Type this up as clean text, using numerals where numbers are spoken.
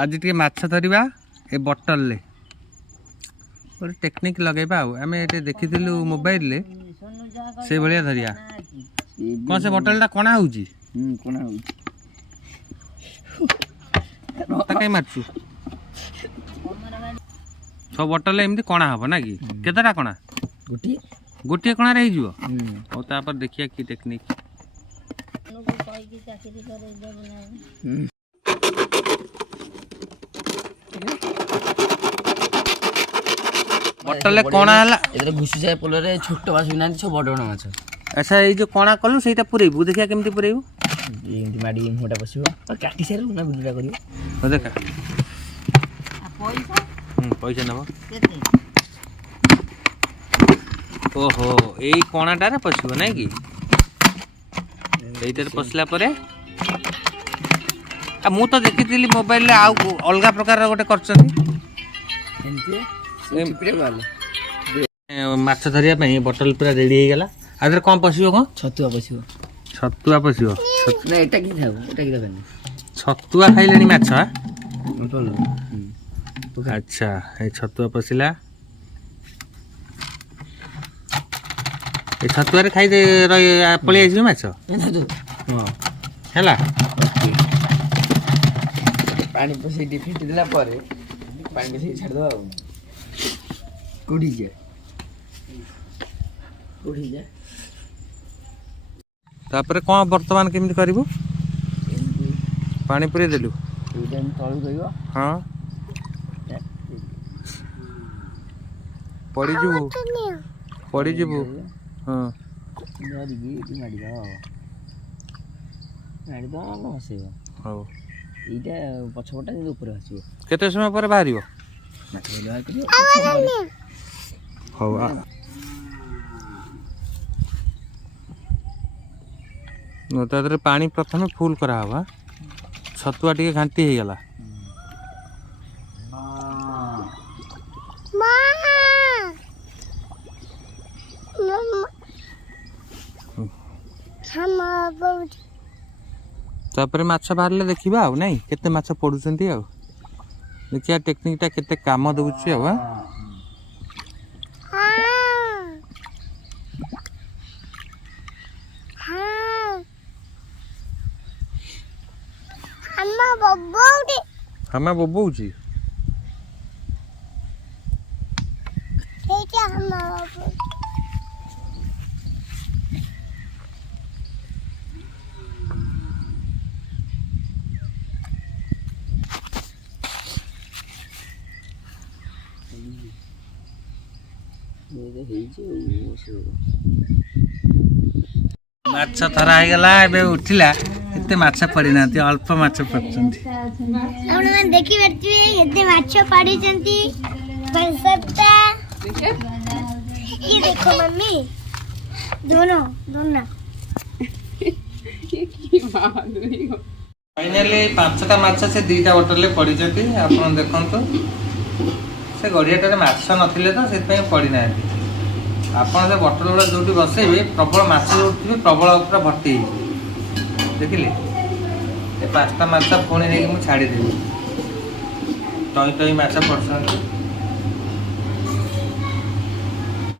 आज टे माछ धरिबा ए बोतल ले गोटे टेक्निक लगेबा आम ये देखी मोबाइल ले से भाया धरिया कौन से बोतल कणा हो कहीं मारचु सब बोतल एमती कणा हम ना कि केतटा कणा गोटे गोटे कणार हो देखिए कि टेक्निक बोतल कणा है घुसी जाए पोल छोट माछ भी ना सब बड़ बड़ माछ। अच्छा ये जो कणा कलु से पुरेबू देखिए केमती पुरेबू माड़ी मुहटा पशा काटी सारे ना बुझा कर देखा पैसा नब ओहो यही कणाटार पशु ना कि पशला मु तो देखी मोबाइल अलग प्रकार गोटे कर माछ धरिया बोतल पूरा रेडी हो गला आदर कौन पशु कौन छतुआ पशु छतुआ पशु ना एटा की खाऊ एटा की दबनी छतुआ खाइलेनी माछ अच्छा ये छतुआ पशिला ये छतुआ रे खाई दे पळि आइछ माछ हां हैला पानी पसी डिफिट दिला पारे पानी पसी छाड़ दो कुडी जे तापर कौन वर्तमान केमती करू पानी पूरे देलु हाँ पड़ीजु हाँ पछपटा केते समय पर बाहर तादरे पानी प्रथम फुल करा छतुआ टे घाटी हो गला तापर माछ बाहर देखा नहीं केते माछ पड़ुचंती देखिया टेक्निकटा केते काम दउछि हमें बोबौची माछ थरा गला एबे उठिला एते माछ पड़ी ना अल्प माछ पड़छंती आपण मन देखि बरती एते माछ पड़ी चंती पर सबटा ये देखो मम्मी दोनों दोनों फाइनली पांचटा माछ से दीटा बोतल ले पड़ी जती आपण देखंतो से गड़ियाटारे माछ नथिले तो से पड़ी ना आपण से बोतल गुड़ा जो बसैबे प्रबल माछ जो प्रबल पूरा भर्ती देखिले ये पांचटा माछ पुणी नहीं मुझे छाड़देवी टई टई माछ पड़े